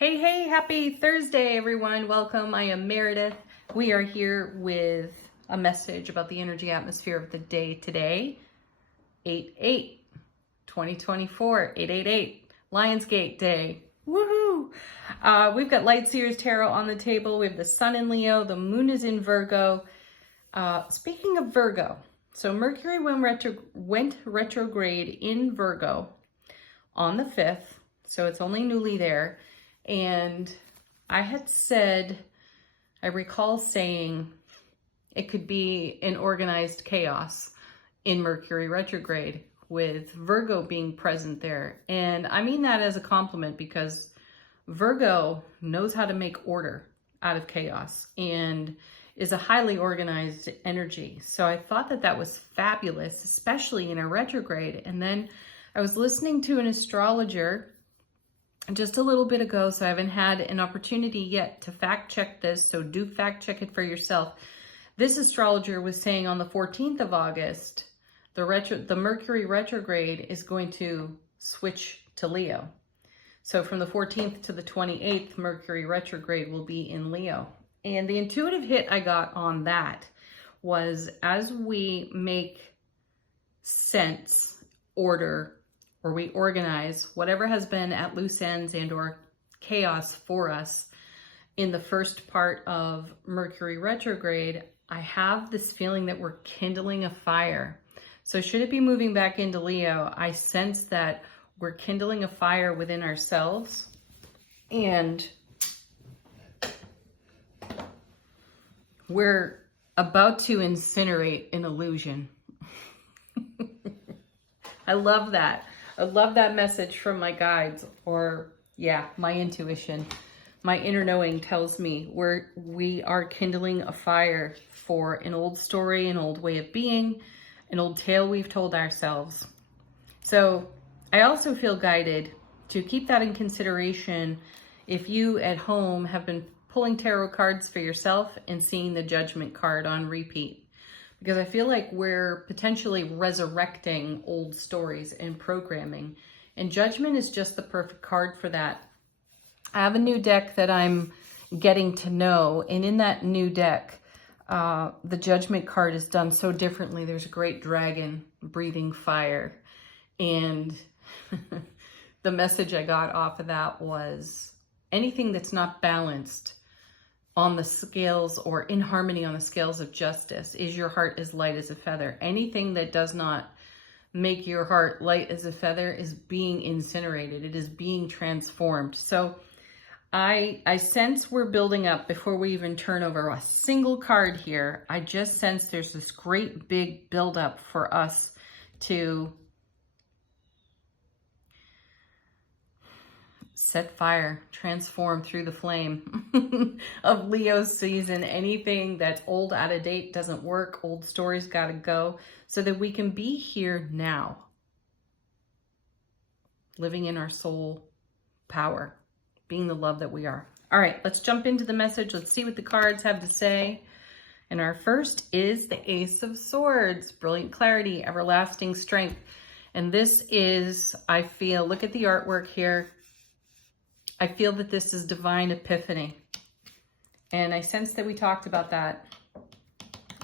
Hey, happy Thursday, everyone. Welcome. I am Meredith. We are here with a message about the energy atmosphere of the day today. 8/8, 2024, 888, Lionsgate Day. Woohoo! We've got Light Seers Tarot on the table. We have the Sun in Leo, the Moon is in Virgo. Speaking of Virgo, so Mercury went retrograde in Virgo on the 5th, so it's only newly there. And I had said, I recall saying it could be an organized chaos in Mercury retrograde with Virgo being present there. And I mean that as a compliment because Virgo knows how to make order out of chaos and is a highly organized energy. So I thought that that was fabulous, especially in a retrograde. And then I was listening to an astrologer just a little bit ago, so I haven't had an opportunity yet to fact check this, so do fact check it for yourself. This astrologer was saying on the 14th of August, the Mercury retrograde is going to switch to Leo. So from the 14th to the 28th, Mercury retrograde will be in Leo. And the intuitive hit I got on that was as we make sense, order, or we organize whatever has been at loose ends and or chaos for us in the first part of Mercury retrograde, I have this feeling that we're kindling a fire. So should it be moving back into Leo, I sense that we're kindling a fire within ourselves and we're about to incinerate an illusion. I love that. I love that message from my guides, or my intuition. My inner knowing tells me we are kindling a fire for an old story, an old way of being, an old tale we've told ourselves. So I also feel guided to keep that in consideration if you at home have been pulling tarot cards for yourself and seeing the Judgment card on repeat. Because I feel like we're potentially resurrecting old stories and programming. And Judgment is just the perfect card for that. I have a new deck that I'm getting to know. And in that new deck, the Judgment card is done so differently. There's a great dragon breathing fire. And the message I got off of that was anything that's not balanced on the scales or in harmony on the scales of justice is your heart as light as a feather. Anything that does not make your heart light as a feather is being incinerated. It is being transformed. So I sense we're building up before we even turn over a single card here. I just sense there's this great big buildup for us to set fire, transform through the flame of Leo's season. Anything that's old, out of date, doesn't work, old stories gotta go, so that we can be here now, living in our soul power, being the love that we are. All right, let's jump into the message. Let's see what the cards have to say. And our first is the Ace of Swords, brilliant clarity, everlasting strength. And this is, I feel, look at the artwork here. I feel that this is divine epiphany. And I sense that we talked about that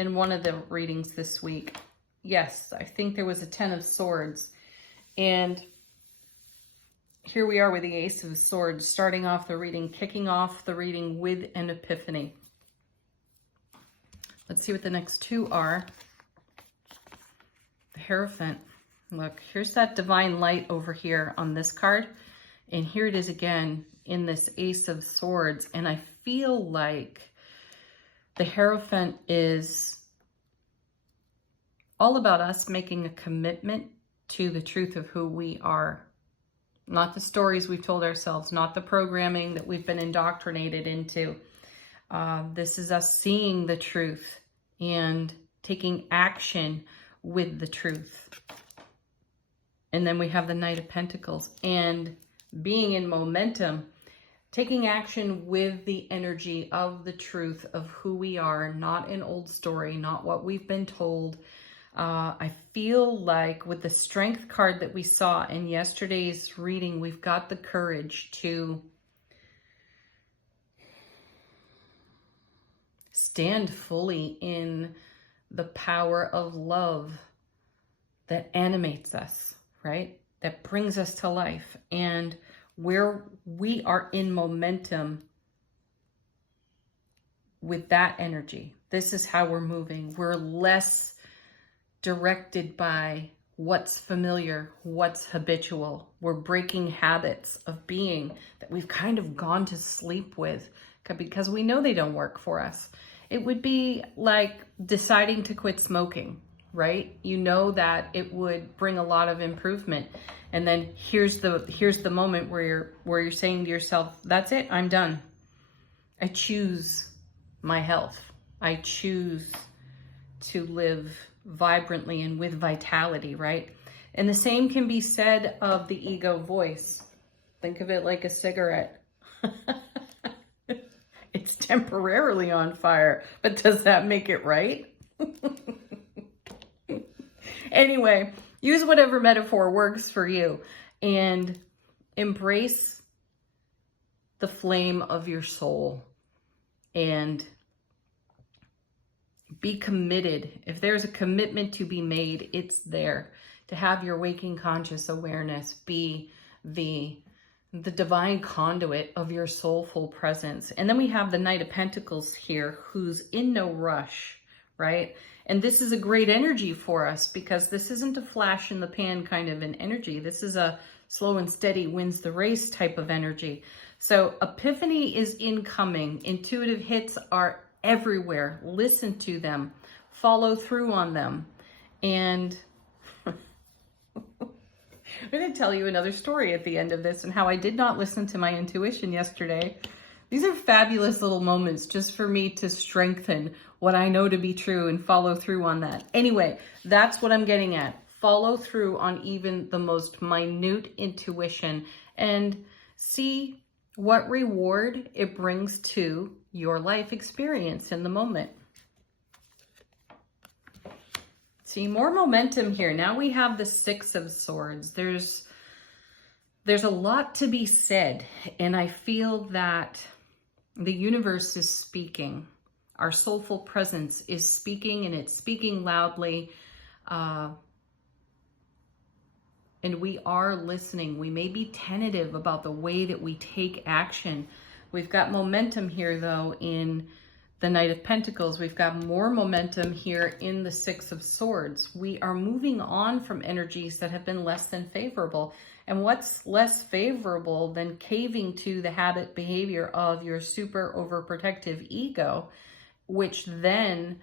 in one of the readings this week. Yes, I think there was a 10 of Swords. And here we are with the Ace of Swords, starting off the reading, kicking off the reading with an epiphany. Let's see what the next two are. The Hierophant. Look, here's that divine light over here on this card. And here it is again in this Ace of Swords. And I feel like the Hierophant is all about us making a commitment to the truth of who we are. Not the stories we've told ourselves, not the programming that we've been indoctrinated into. This is us seeing the truth and taking action with the truth. And then we have the Knight of Pentacles and being in momentum, taking action with the energy of the truth of who we are, not an old story, not what we've been told. I feel like with the Strength card that we saw in yesterday's reading, we've got the courage to stand fully in the power of love that animates us, right? That brings us to life. And where we are in momentum with that energy, this is how we're moving. We're less directed by what's familiar, what's habitual. We're breaking habits of being that we've kind of gone to sleep with because we know they don't work for us. It would be like deciding to quit smoking, right? You know that it would bring a lot of improvement. And then here's the moment where you're saying to yourself, that's it, I'm done. I choose my health. I choose to live vibrantly and with vitality, right? And the same can be said of the ego voice. Think of it like a cigarette. It's temporarily on fire, but does that make it right? Anyway, use whatever metaphor works for you and embrace the flame of your soul and be committed. If there's a commitment to be made, it's there. To have your waking conscious awareness be the divine conduit of your soulful presence. And then we have the Knight of Pentacles here, who's in no rush, right? And this is a great energy for us because this isn't a flash in the pan kind of an energy. This is a slow and steady wins the race type of energy. So epiphany is incoming. Intuitive hits are everywhere. Listen to them, follow through on them. And I'm going to tell you another story at the end of this and how I did not listen to my intuition yesterday. These are fabulous little moments just for me to strengthen what I know to be true and follow through on that. Anyway, that's what I'm getting at. Follow through on even the most minute intuition and see what reward it brings to your life experience in the moment. See, more momentum here. Now we have the Six of Swords. There's a lot to be said, and I feel that the universe is speaking. Our soulful presence is speaking, and it's speaking loudly. And we are listening. We may be tentative about the way that we take action. We've got momentum here, though, in the Knight of Pentacles. We've got more momentum here in the Six of Swords. We are moving on from energies that have been less than favorable. And what's less favorable than caving to the habit behavior of your super overprotective ego, which then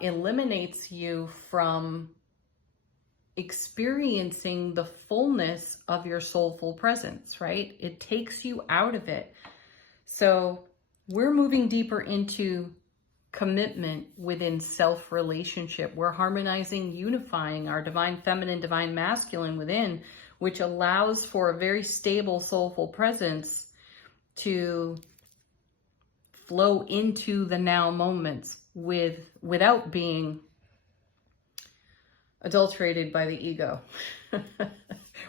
eliminates you from experiencing the fullness of your soulful presence, right? It takes you out of it. So we're moving deeper into commitment within self-relationship. We're harmonizing, unifying our divine feminine, divine masculine within, which allows for a very stable soulful presence to flow into the now moments without being adulterated by the ego.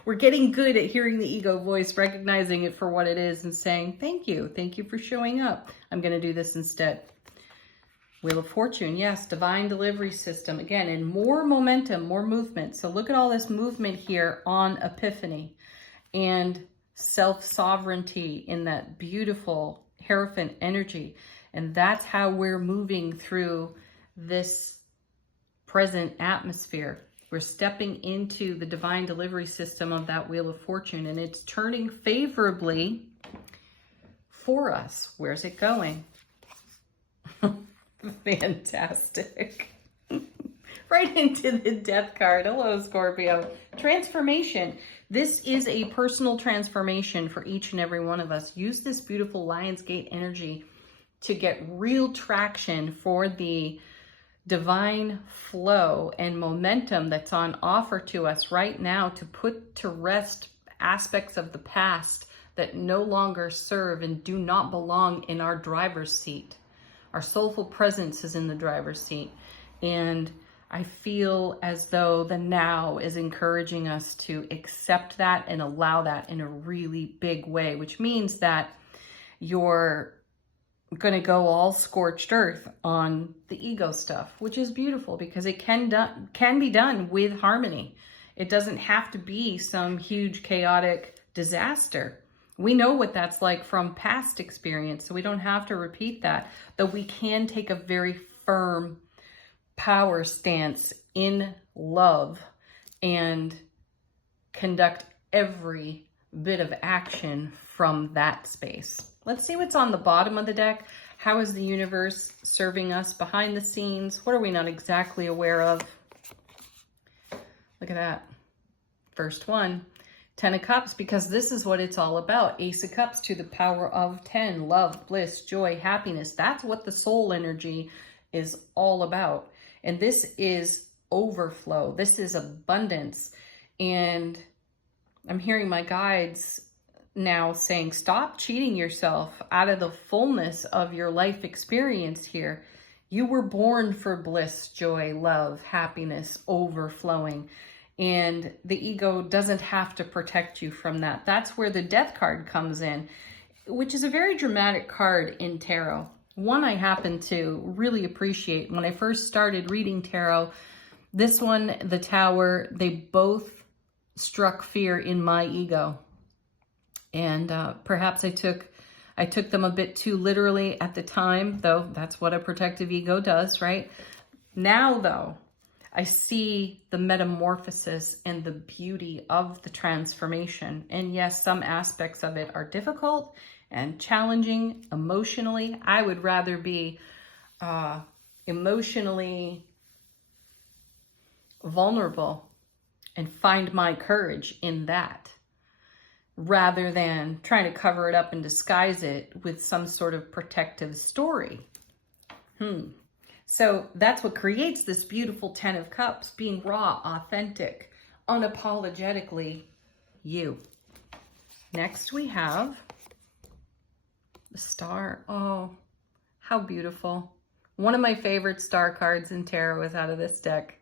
We're getting good at hearing the ego voice, recognizing it for what it is and saying, thank you for showing up. I'm going to do this instead. Wheel of Fortune, yes, divine delivery system. Again, and more momentum, more movement. So look at all this movement here on Epiphany and self-sovereignty in that beautiful Hierophant energy. And that's how we're moving through this present atmosphere. We're stepping into the divine delivery system of that Wheel of Fortune, and it's turning favorably for us. Where's it going? Fantastic. Right into the Death card. Hello, Scorpio. Transformation. This is a personal transformation for each and every one of us. Use this beautiful Lionsgate energy to get real traction for the divine flow and momentum that's on offer to us right now to put to rest aspects of the past that no longer serve and do not belong in our driver's seat. Our soulful presence is in the driver's seat. And I feel as though the now is encouraging us to accept that and allow that in a really big way, which means that your going to go all scorched earth on the ego stuff, which is beautiful because it can be done with harmony. It doesn't have to be some huge chaotic disaster. We know what that's like from past experience, so we don't have to repeat that. Though we can take a very firm power stance in love and conduct every bit of action from that space. Let's see what's on the bottom of the deck. How is the universe serving us behind the scenes? What are we not exactly aware of? Look at that. First one, 10 of Cups, because this is what it's all about. Ace of Cups to the power of 10. Love, bliss, joy, happiness. That's what the soul energy is all about. And this is overflow. This is abundance. And I'm hearing my guides now saying, stop cheating yourself out of the fullness of your life experience here. You were born for bliss, joy, love, happiness, overflowing. And the ego doesn't have to protect you from that. That's where the Death card comes in, which is a very dramatic card in tarot. One I happen to really appreciate. When I first started reading tarot, this one, the Tower, they both struck fear in my ego. And perhaps I took them a bit too literally at the time, though that's what a protective ego does, right? Now, though, I see the metamorphosis and the beauty of the transformation. And yes, some aspects of it are difficult and challenging emotionally. I would rather be emotionally vulnerable and find my courage in that, rather than trying to cover it up and disguise it with some sort of protective story. So that's what creates this beautiful 10 of Cups, being raw, authentic, unapologetically you. Next we have the Star. Oh, how beautiful. One of my favorite star cards in tarot is out of this deck.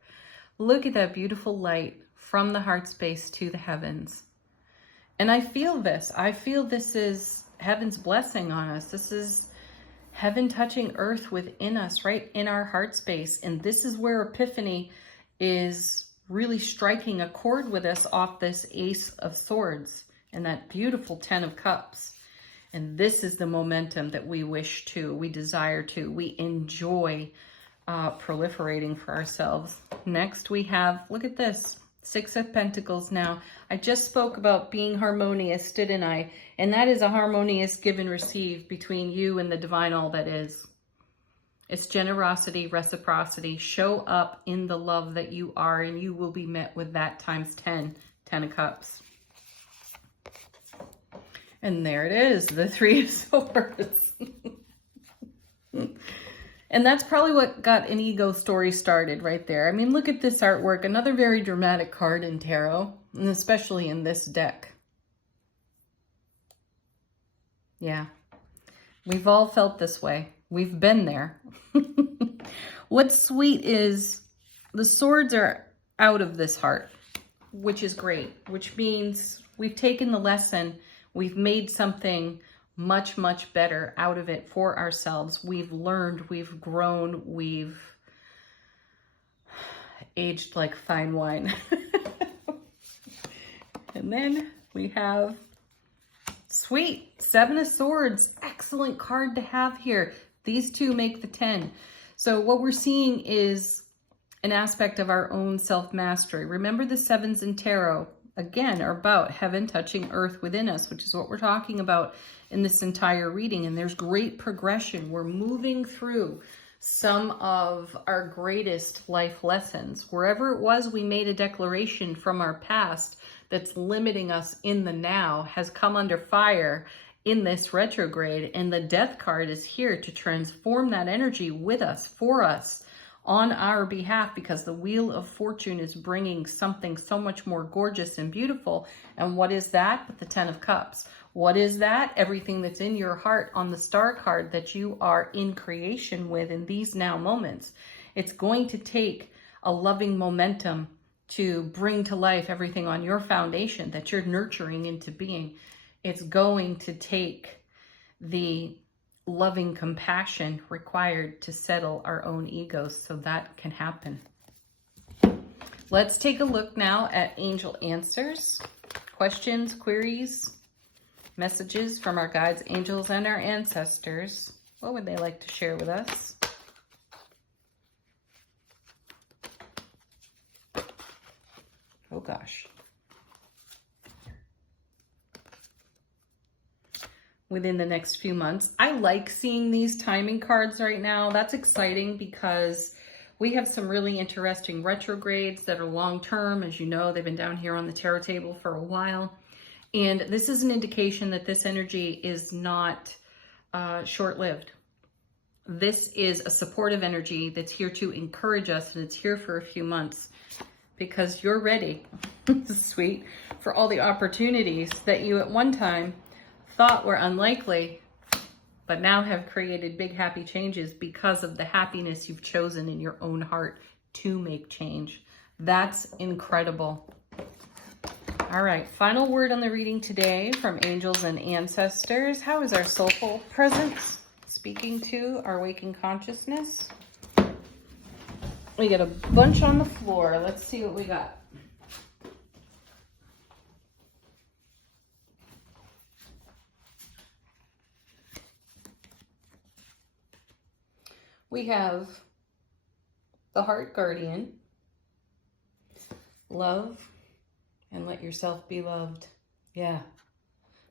Look at that beautiful light from the heart space to the heavens. And I feel this. I feel this is heaven's blessing on us. This is heaven touching earth within us, right in our heart space. And this is where Epiphany is really striking a chord with us off this Ace of Swords and that beautiful 10 of Cups. And this is the momentum that we wish to, we desire to, we enjoy proliferating for ourselves. Next we have, look at this, 6 of Pentacles now. I just spoke about being harmonious, didn't I? And that is a harmonious give and receive between you and the divine all that is. It's generosity, reciprocity. Show up in the love that you are, and you will be met with that times 10, 10 of Cups. And there it is, the 3 of Swords. And that's probably what got an ego story started right there. I mean, look at this artwork. Another very dramatic card in tarot, and especially in this deck. Yeah, we've all felt this way. We've been there. What's sweet is the swords are out of this heart, which is great, which means we've taken the lesson. We've made something much, much better out of it for ourselves. We've learned, we've grown, we've aged like fine wine. And then we have sweet 7 of Swords. Excellent card to have here. These two make the 10. So what we're seeing is an aspect of our own self-mastery. Remember, the 7s in tarot, again, are about heaven touching earth within us, which is what we're talking about in this entire reading. And there's great progression. We're moving through some of our greatest life lessons. Wherever it was we made a declaration from our past that's limiting us in the now has come under fire in this retrograde. And the Death card is here to transform that energy with us, for us, on our behalf, because the Wheel of Fortune is bringing something so much more gorgeous and beautiful. And what is that but the 10 of Cups? What is that? Everything that's in your heart on the Star card that you are in creation with in these now moments. It's going to take a loving momentum to bring to life everything on your foundation that you're nurturing into being. It's going to take the loving compassion required to settle our own egos so that can happen. Let's take a look now at angel answers, questions, queries, messages from our guides, angels, and our ancestors. What would they like to share with us? Oh gosh. Within the next few months. I like seeing these timing cards right now. That's exciting because we have some really interesting retrogrades that are long-term. As you know, they've been down here on the tarot table for a while. And this is an indication that this energy is not short-lived. This is a supportive energy that's here to encourage us, and it's here for a few months because you're ready, sweet, for all the opportunities that you at one time thought were unlikely, but now have created big happy changes because of the happiness you've chosen in your own heart to make change. That's incredible. All right, final word on the reading today from angels and ancestors. How is our soulful presence speaking to our waking consciousness? We got a bunch on the floor. Let's see what we got. We have the Heart Guardian, love, and let yourself be loved. Yeah,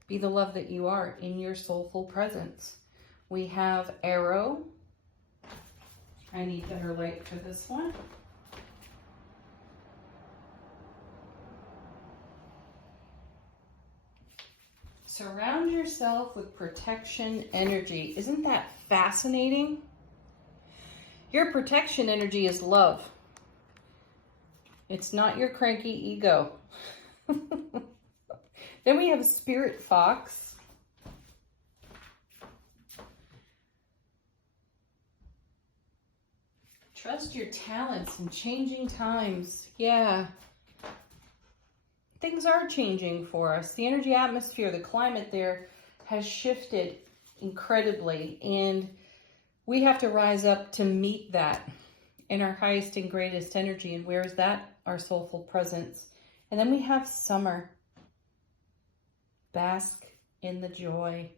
be the love that you are in your soulful presence. We have Arrow. I need better light for this one. Surround yourself with protection energy. Isn't that fascinating? Your protection energy is love. It's not your cranky ego. Then we have Spirit Fox. Trust your talents in changing times. Yeah. Things are changing for us. The energy atmosphere, the climate there has shifted incredibly, and we have to rise up to meet that in our highest and greatest energy. And where is that? Our soulful presence. And then we have Summer. Bask in the joy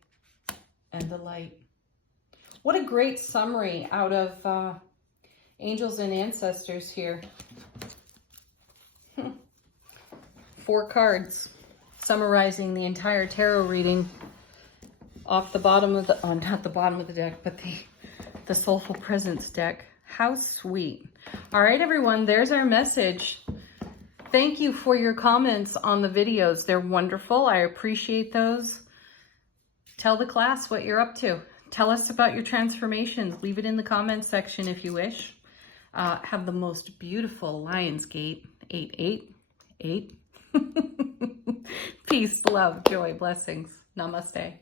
and the light. What a great summary out of angels and ancestors here. 4 cards summarizing the entire tarot reading off the bottom of the, not the bottom of the deck, but the Soulful Presence deck. How sweet. All right, everyone, there's our message. Thank you for your comments on the videos. They're wonderful. I appreciate those. Tell the class what you're up to. Tell us about your transformations. Leave it in the comments section if you wish. Have the most beautiful Lionsgate 888. Peace, love, joy, blessings. Namaste.